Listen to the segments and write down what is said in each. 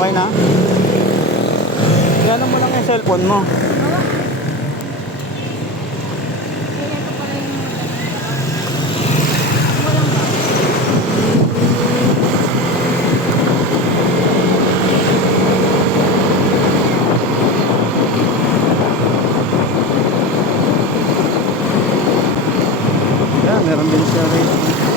Okay na? Yan mo lang yung cellphone mo. Yan, meron din siya rate.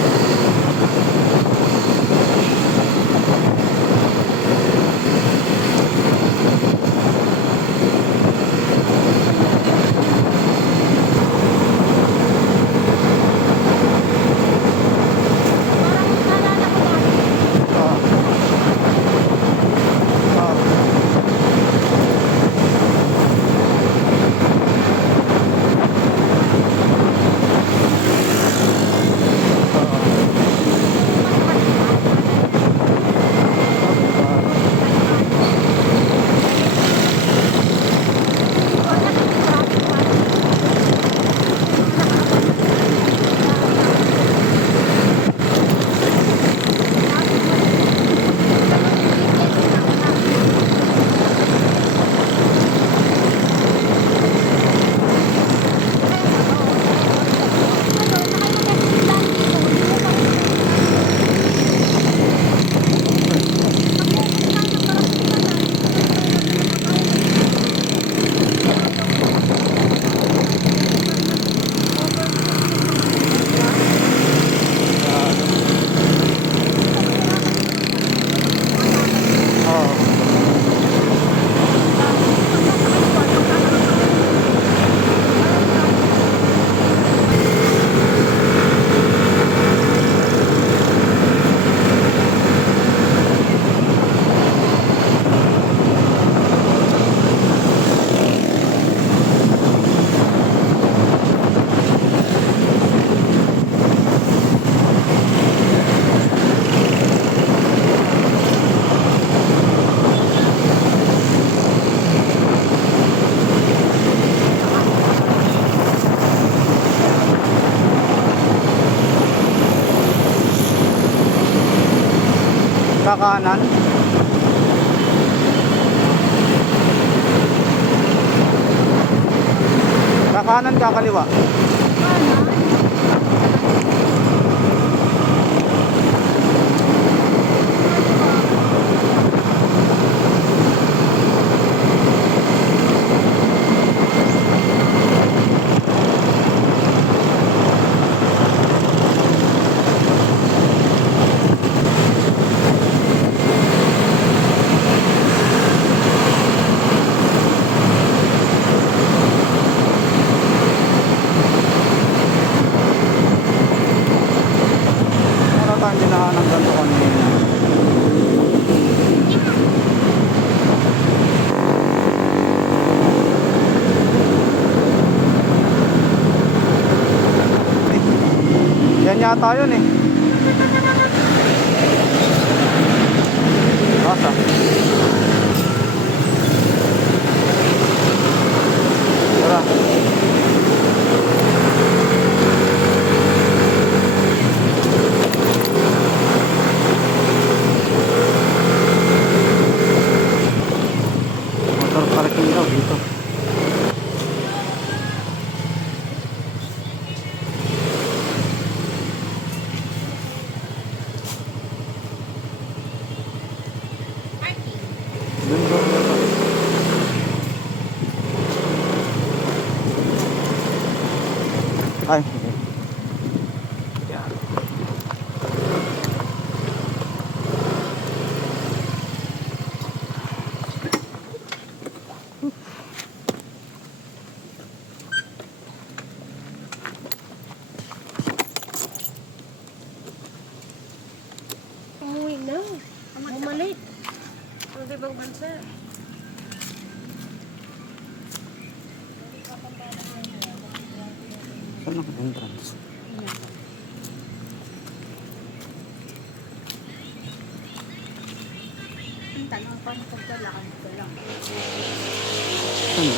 Kakanan. Kakanan, kakaliwa. Wala tayong dinahan ng ganito kanina. Yan yata yun eh. Asa? Tara. Motor parking daw dito. Dun daw. Ay. Yan. Umuwi na. Bumalik. Ang ibang bansa. Saan ang entrance? Ang tanong pa ng paglalakad ko lang. Saan?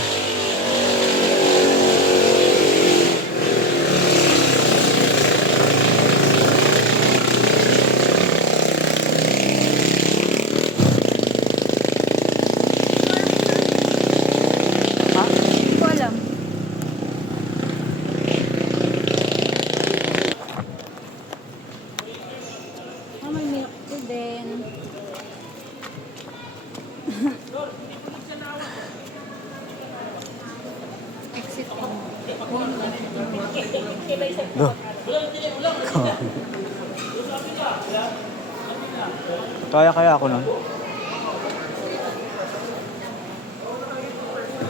Go. Kaya ako nun.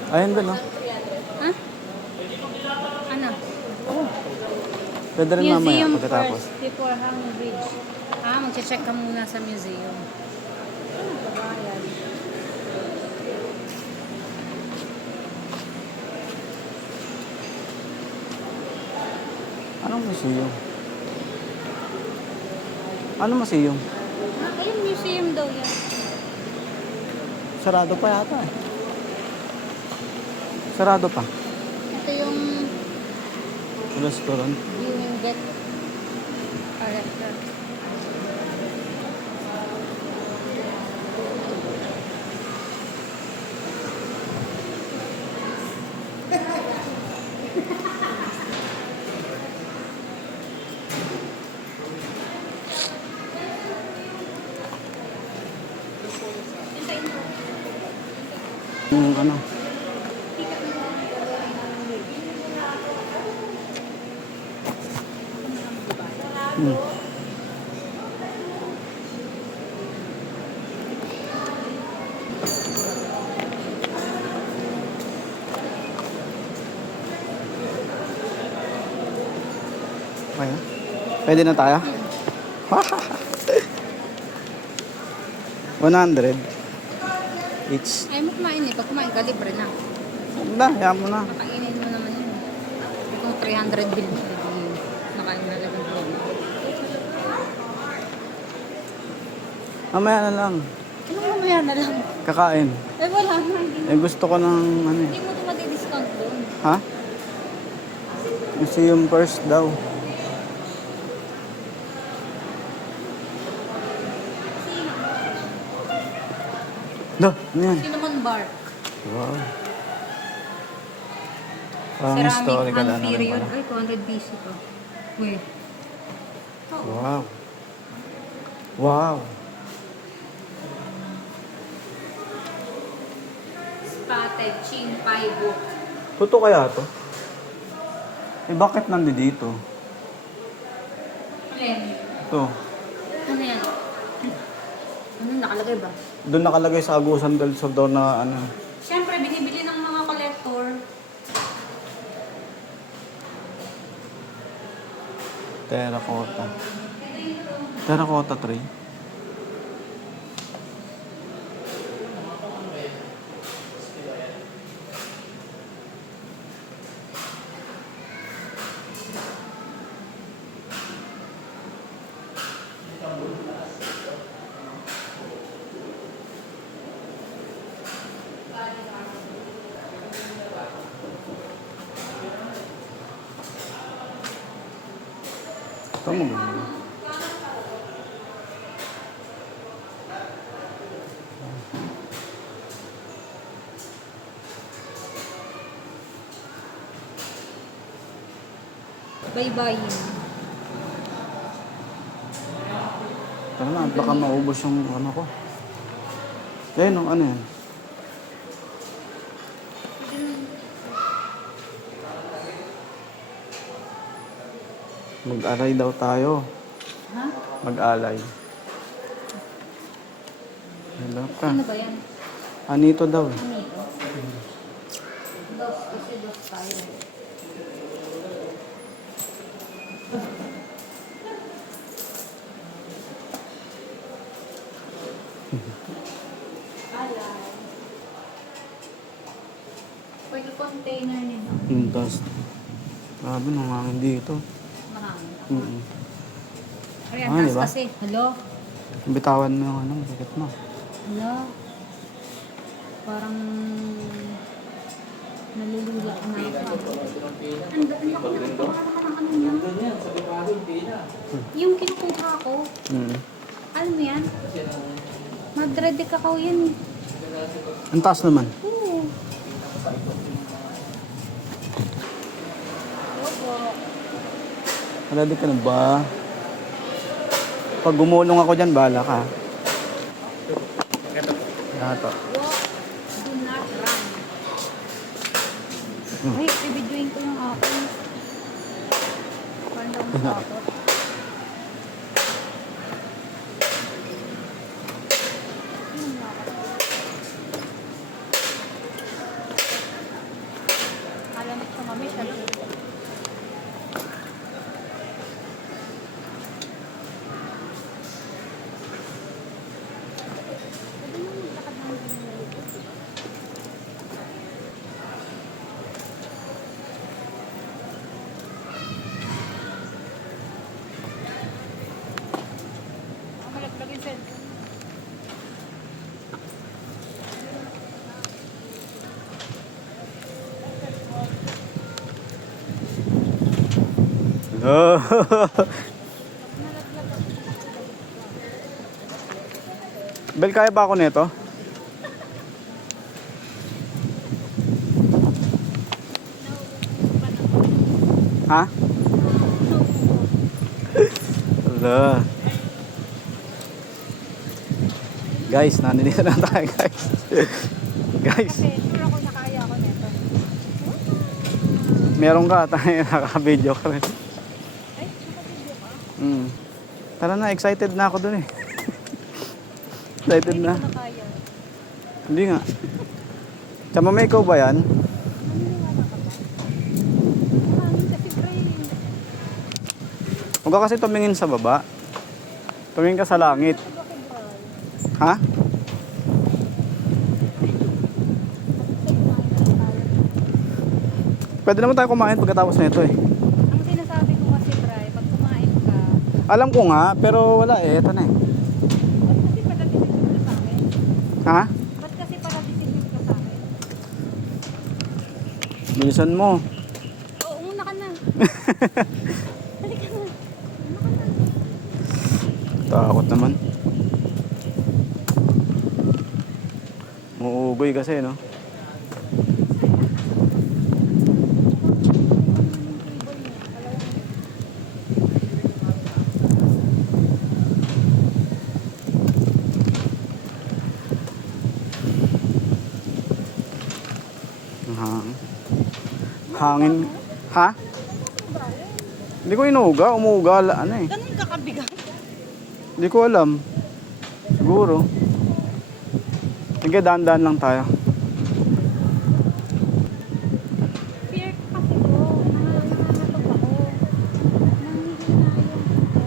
Ayun ba, no? Ha? Ano? Pwede rin mamaya Museum pagkatapos. first before Hanging Bridge. Mag-check ka muna sa museum. Ano ba ba yan? Anong museum? Anong museum? Ayun, museum daw yan. Sarado pa yata eh. Sarado pa. Ito yung Restaurant. viewing deck. Restaurant. Yung ano. Hmm. Okay. Pwede na tayo? 100 each. Ayaw mo kumain eh. Pag kumain ka, libre na. Wala, hayaan mo na. Makainin mo naman yun. Kung 300 bill mo, nakain na lang yung Mamaya na lang. Anong mamaya na lang? Kakain. Eh wala na. Eh gusto ko ng ano eh. Hindi mo ito madi-discount doon. Ha? Museum first daw. No, ano yan? Cinnamon bark. Wow. Parang Ceramic historical hand ano rin period. pala. Ay, 200 BC to. Uy. Wow. Wow. Spotted Chinpai book. Totoo kaya to? Eh bakit nandito? Ano yan? Ito. Ano yan? Ano nakalagay ba? Doon nakalagay sa Agusan del Sur daw na ano. Siyempre, binibili ng mga collector. Terracotta. Terracotta tree. Ito maganda. Baybayin. Tara na, baka maubos yung ano ko. Ayun, ano yan? Mag-alay daw tayo. Ha? Mag-alay. Hello ka. Ano ba yan? Anito daw eh. Amigo? Dos, kasi dos tayo. Alay. Pwede container nito. Yung dust. Grabe, namangin dito. Marami. Mm-hmm. Ayan, Ah, taas diba? kasi. Hello? Bitawan mo yung ano, bigat mo. Hello? Parang nalulula na ako. Ang dami ako nakapakalan ng ano niya. Yung kinukuha ko, Mm. alam mo yan? Madre de cacao yan. Ang taas naman. Oo. Opo. Ready ka na ba? Pag gumulong ako dyan, bahala ka. Ito. Walk, do not run. Ay, bibidyoin ko yung akin. Parang daw matakot. Malamit siya mami, siya lang. Pwede mo maglakad ng ganyan. Malaglag yung cellphone. Oh. Bel, kaya ba ako nito? Ha? Wala. Guys, nandito na tayo guys. Guys, Kasi sure ako na kaya ako nito. meron ka tayo naka-video ka rin. Ay, nakabidyo ka? Tara na, excited na ako dun eh. Excited Hindi na. ko na kaya. Hindi nga. Tsama may ikaw ba yan? Naniniwala ka ba? Hangin kasi brain. Huwag ka kasi tumingin sa baba. Tumingin ka sa langit. Ako bral. Ha? Pwede naman tayo kumain pagkatapos nito eh. Ang sinasabi ko kasi, Bray, pag kumain ka, Alam ko nga, pero wala eh. Ito na eh. ba't kasi palatisin ka sa akin? Ha? Ba't kasi palatisin ka sa akin? Bilisan mo. Oo, una ka na. Halika na. Una ka na. Takot naman. Muuugoy kasi, no? Hangin. Ha? Hindi ko inuuga. Umuuga. Ano eh. Ganun ka kabigat? Hindi ko alam. Siguro. Sige, daan-daan lang tayo. Fear ko kasi ko. Nangangatog ako. Nanghihina yung tuhod ko.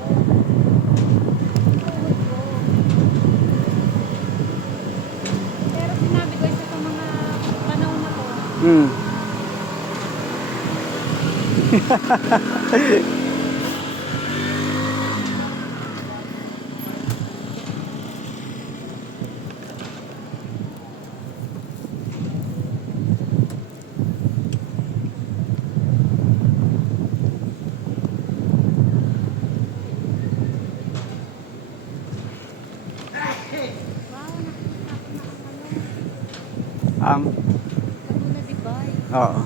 Pero sinabi ko isa sa mga panahon na to, wow, nakita ko na ang ano. Laguna de Bay. Oo.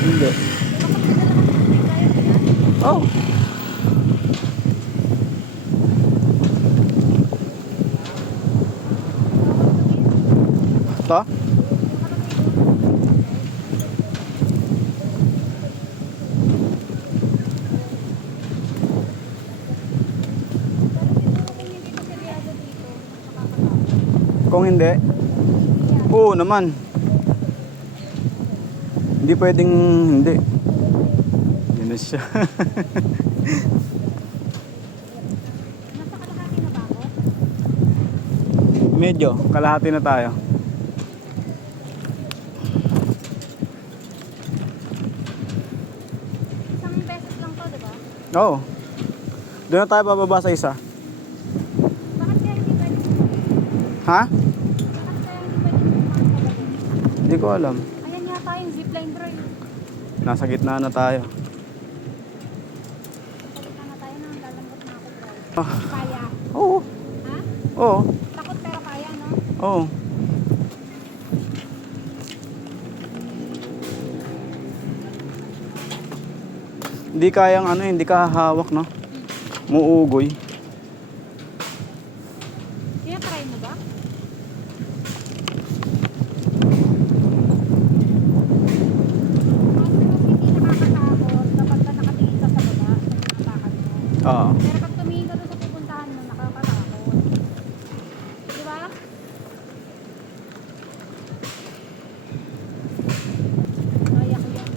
Hindi. Oh. Ito? Kung hindi? Oo naman. Hindi pwedeng hindi. Yan na siya. Nasa kalahati na ba ako? Medyo, kalahati na tayo. Isang beses lang to, diba? Oo. Doon na tayo bababa sa isa. Bakit kaya hindi pwede Ha? Bakit kaya hindi pwede kumain? Hindi ko alam. Ayan yata yung zipline drive. Nasa gitna na tayo. Pagkita na tayo nang lalambot na ako, bro. Ah. Kaya. Oo. Ha? Oo. Takot pero kaya, no? Oo. Hindi kayang ano, hindi ka hahawak, no? Muuugoy. Oo. Pero pag tumingin ka doon sa pupuntahan mo, nakakatakot. Di ba? Kaya ko yan.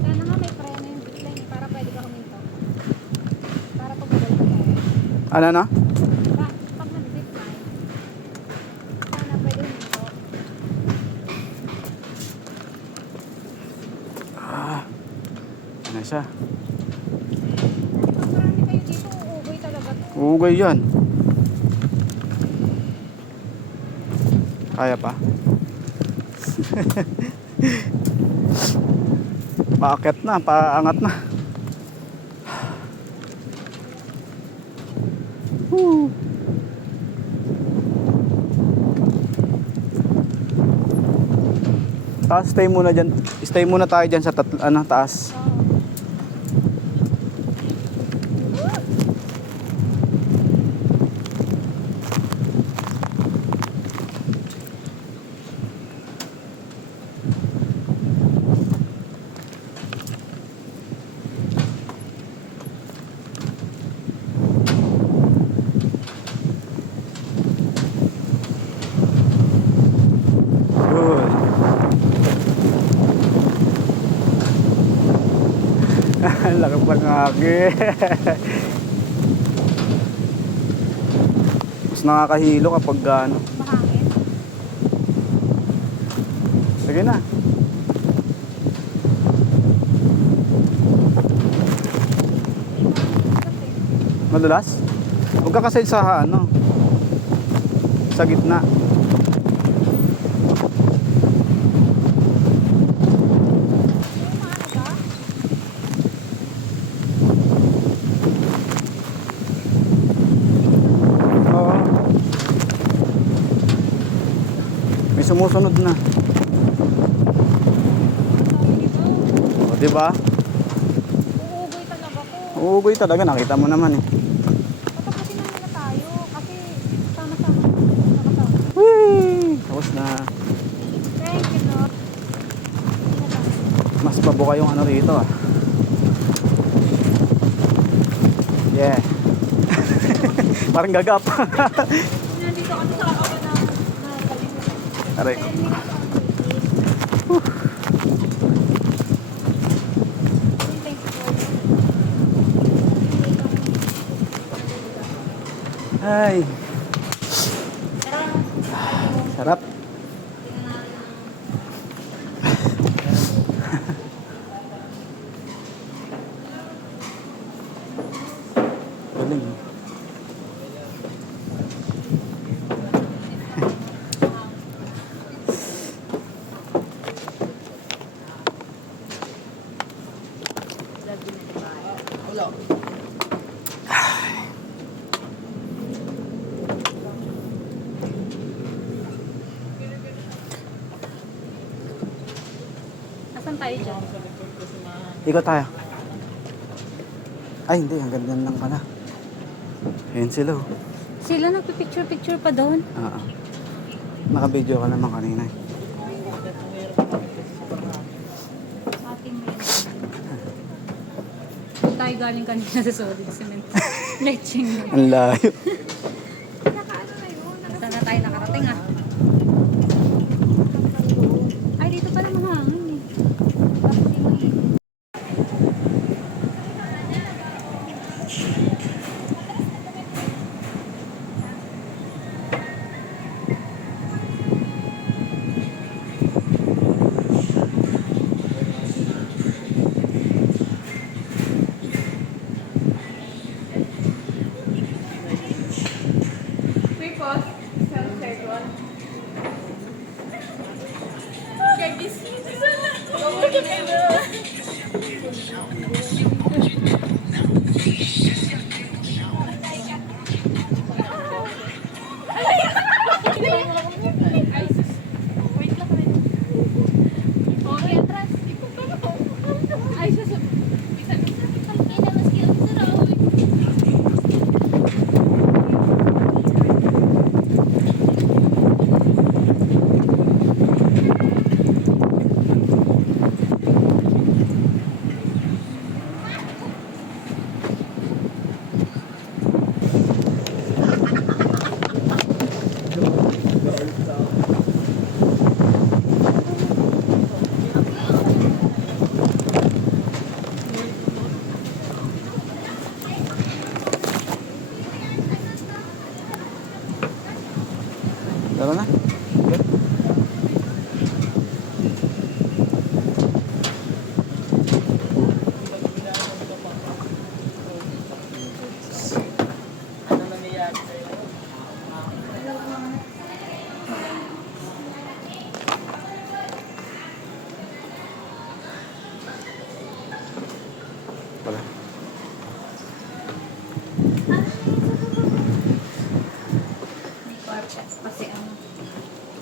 Sana nga may preno yung zipline para pwede ka huminto. Para tumagal ka tayo. Ano na? Pag nag-zipline, sana pwede huminto. Ano siya? Pag marami kayo dito, uugoy talaga to. Ugay yan. Kaya pa? Paakyat na, paangat na. Woo. Taas, stay muna dyan. Stay muna tayo dyan sa taas. Good. Ang laki pa ng hagi. Mas nakakahilo kapag ano. Mahangin. Sige na. Madulas? Huwag ka kasi sa ano. Sa gitna. Oo. May sumusunod na. O, diba? Uugoy talaga ko. Uugoy talaga. Nakita mo naman eh. Patapusin na nila tayo kasi sama-sama nakasama. Whee! Tapos na. Thank you, Lord. Mas mabuka yung ano rito ah. Yeah. Parang gagap. Nandito kami sa ako na Aray. 10 minutes on duty. Thank you for Ay. Sarap. Galing. Nasaan tayo dyan? Ikot tayo. Ay, hindi. Hanggang dyan lang pala. Ayun sila oh. Sila nagpipicture-picture pa doon. Oo. Naka-video ka naman kanina eh. Sa ating may tayo galing kanina sa solid cement. Leching na. Ang layo. Nakaano na yun? Saan na tayo nakarating ah? Ay, dito pala mahangin eh. Bakit di mainit?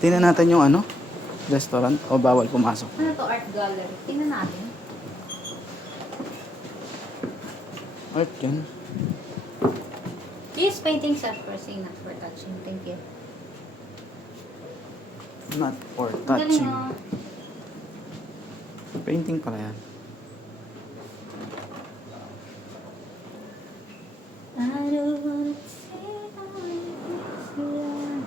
Tingnan natin yung ano, restaurant o bawal pumasok. Ano to, art gallery? Tingnan natin. Art yan. This painting set for seeing, not for touching. Thank you. Not for Ang galing, touching. oh. Painting pala yan. I don't wanna say how it is here.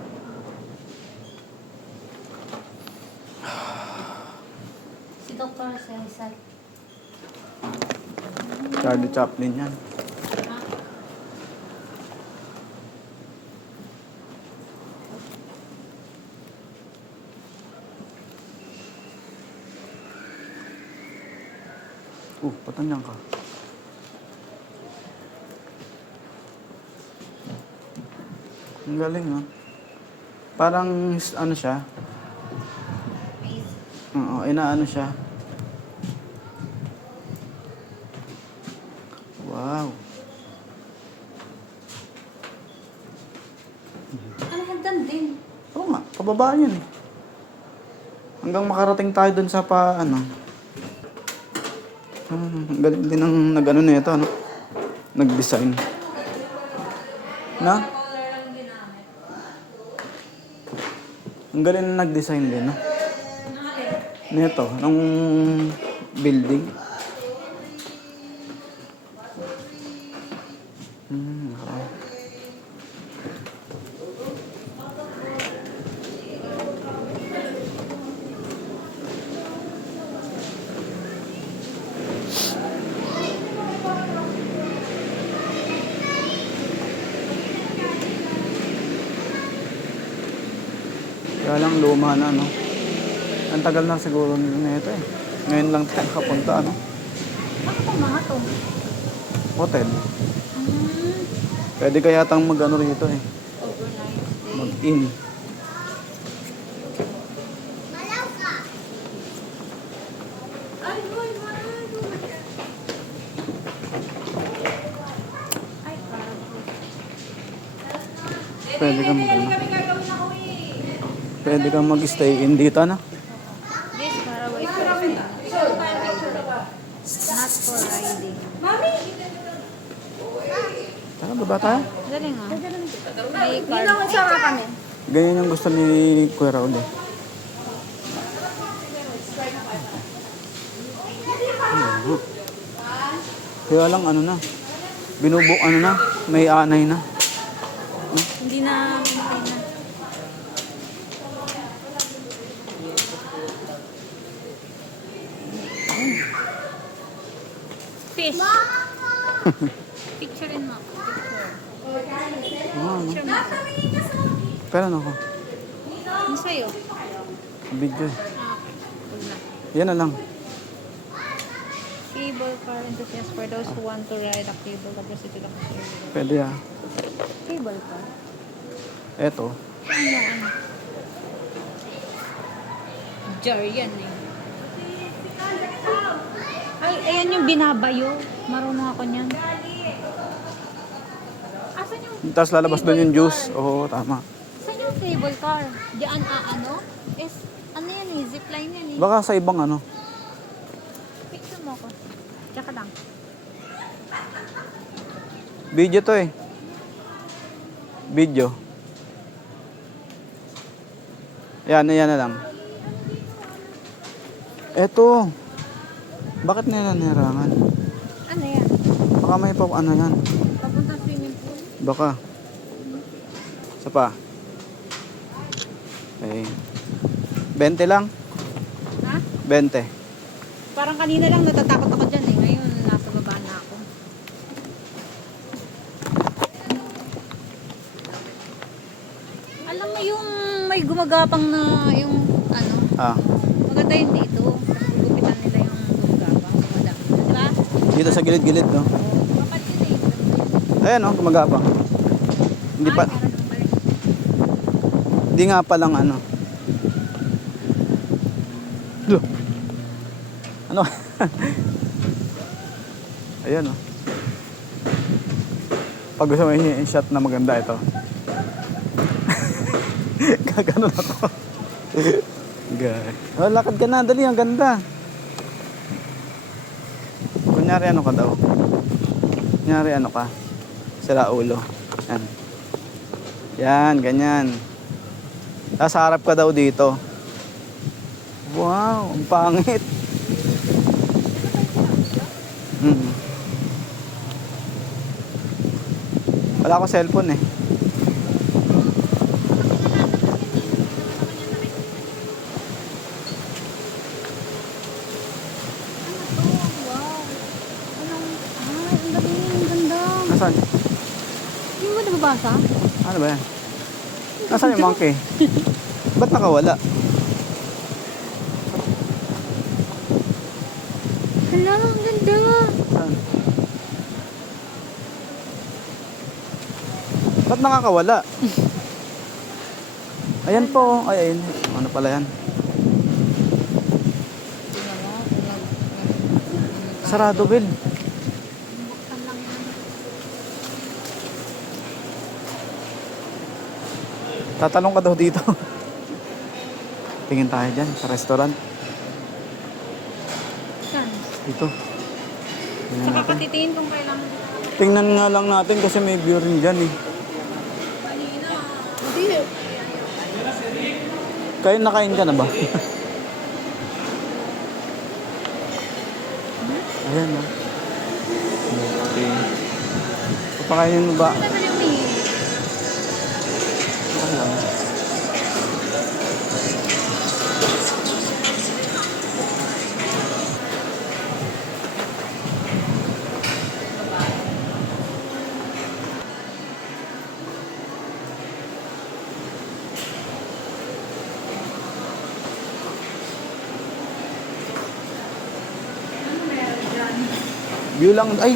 Si Dr. Cesar. Charlie Chaplin yan. Patanyan ka. Ang galing, no? Parang, ano siya? Oo, inaano siya. Wow. Ano hagdan din? Oo nga, pababa yan eh. Hanggang makarating tayo dun sa ano. Ang galing din ng nag-ano na ito, ano? Nag-design. Na? Ang galing na nag-design din, no? Nito, ng building. Okay. Kaya lang luma na, no? Ang tagal na siguro nila ito eh. Ngayon lang tayo nakapunta, ano? Ano pang mga to? Hotel. Pwede kaya tang mag-ano rito eh. Overnight stay. Mag-in. Ay, boy, ay, parang. Pwede kang mag-ano. Pwede kang mag-stay in dito, ano? This para wait for stay. Not for riding. Tara, baba tayo. Galing ah. May card. Ganyan yung gusto ni Kuya Raul eh. Kaya lang ano na. Binubuk ano na. May anay na. Hindi na kumain na. Fish. Picturein mo. Picture. Ano? Picture mo. Pero ano ko? Ano sa'yo? Video eh. Huwag na. Yan na lang. Cable car enthusiast for those who want to ride a cable car. Kasi sila kasi. Pwede ah. Cable car? Eto. Ano ano? Jar yan eh. Ay, ayan yung binabayo. Marunong ako niyan. Asan yung Tapos lalabas doon yung cable juice. car? Oo, tama. Saan yung cable car? Diyan ano? Is, ano yan eh? Zipline yan eh. Baka sa ibang ano. Picture mo ko. Tsaka lang. Video to eh. Video. Yan na lang. Eto. Bakit nilanerangan? Ano yan? Baka may ano yan. Papunta swimming pool? Baka. Isa pa. Okay. 20 lang. Ha? 20. Parang kanina lang natatakot ako dyan eh. Ngayon nasa baba na ako. Alam mo yung may gumagapang na yung ano. Ah. Maganda yun dito. Gugupitan nila yung gumagapang. Madami. Di ba? Dito sa gilid-gilid, no? Kapag yun eh. Ayan, no? Gumagapang. Hindi pa. Ay, meron naman pala. Hindi nga palang ano. Lo. Ano? Ayan, no? Pag gusto mo i-shot na maganda ito. Gaganon ako. Gay. Oh, lakad ka na. Dali, ang ganda. Kunyari ano ka daw. Kunyari ano ka. Sira ulo. Yan. Yan, ganyan. Tapos harap ka daw dito. Wow, ang pangit. Hmm. Wala akong cellphone eh. Wow. Anong, ang galing, ang ganda. Nasaan? Hindi mo nababasa? Ano ba yan? Nasaan yung monkey? Ba't nakawala? Hala, ang ganda. Saan? Ba't nakakawala? Ayan po. Ay, ayun. Ano pala yan? Sarado, Bill. Buksan lang yan. Tatalong ka daw dito. Tingin tayo dyan sa restaurant. Saan? Dito. Tingnan Saka natin. patitingin kung kailangan. Tingnan nga lang natin kasi may view rin dyan eh. Hindi. Kayo nakain ka na ba? Ayan o. Okay. Papakainin mo ba? Ano naman yung may? Okay lang. View lang. Ay,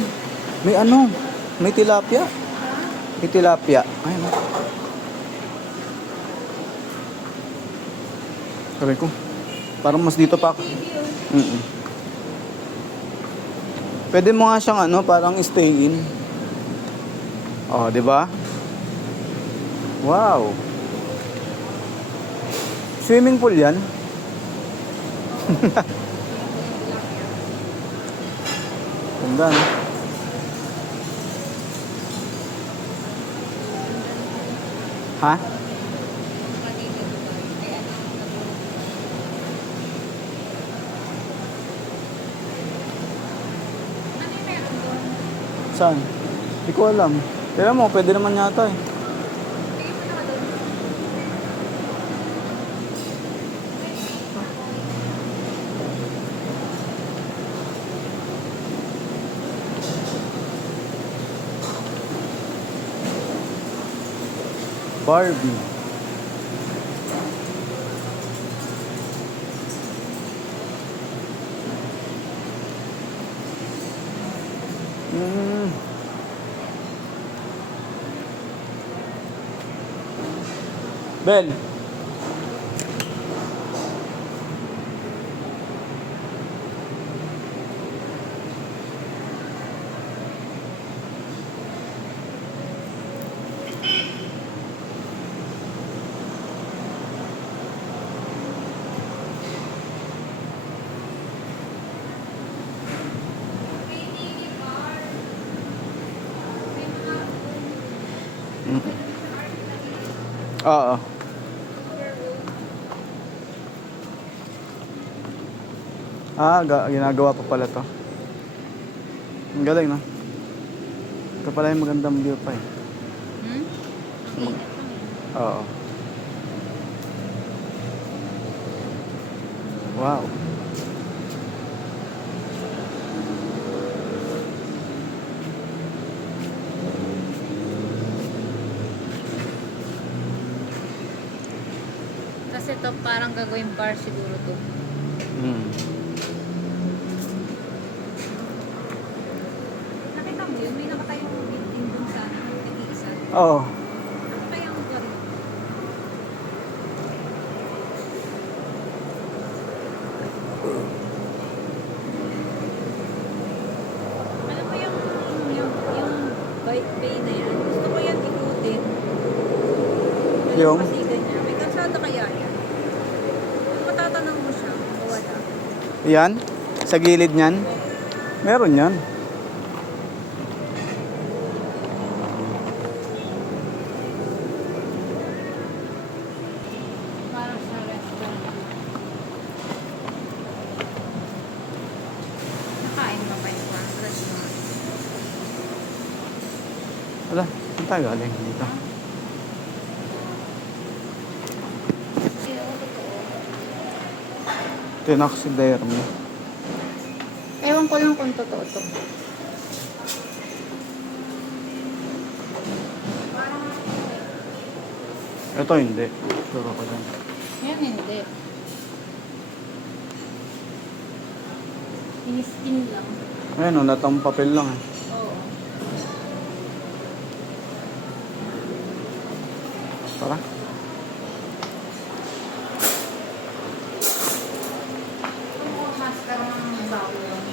may ano. May tilapia. May tilapia. Ay, ano. Sabi ko. Parang mas dito pa ako. Pwede mo nga siyang ano, parang stay in. Oh, di ba? Wow. Swimming pool 'yan. Ganda, no? Ha? Saan? Hindi ko alam. Pero mo, pwede naman yata eh. Barbie. Bel. Oo. Ginagawa pa pala to. Ang galing, no? Ito pala yung magandang view pa eh. Oo. Wow. Kasi to parang gagawin bar siguro to. Nakita mo yun? May nakatayong building dun sa nag-iisa. Oo. Ano pa yung bar? Alam mo yung bay na yan? Gusto ko yan ikutin. Yung? Pasigan niya. May kalsada kaya yan? Yan, sa gilid niyan. Meron yan. Para sa restaurant. Nakain pa ba yung restaurant? Wala, saan tayo galing dito? Tinaxidermy. Ewan ko lang kung totoo to. Ito hindi. Sure ako dyan. Yan hindi. Iniskin lang. Ayan o, natang papel lang eh. Oo. Tara. Master ng bago lang.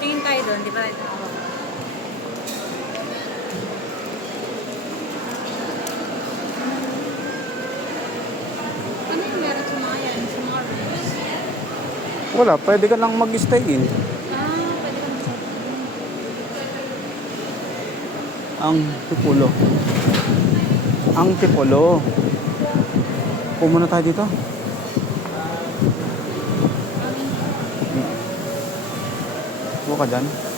Tingin tayo doon, di ba? Ano yung meron sa mga yan? Sa mga rooms? Wala, pwede ka lang mag-stay in. Pwede kang sa Ang Tipolo. Ang Tipolo. Pumunta tayo dito. Huwag ka dyan.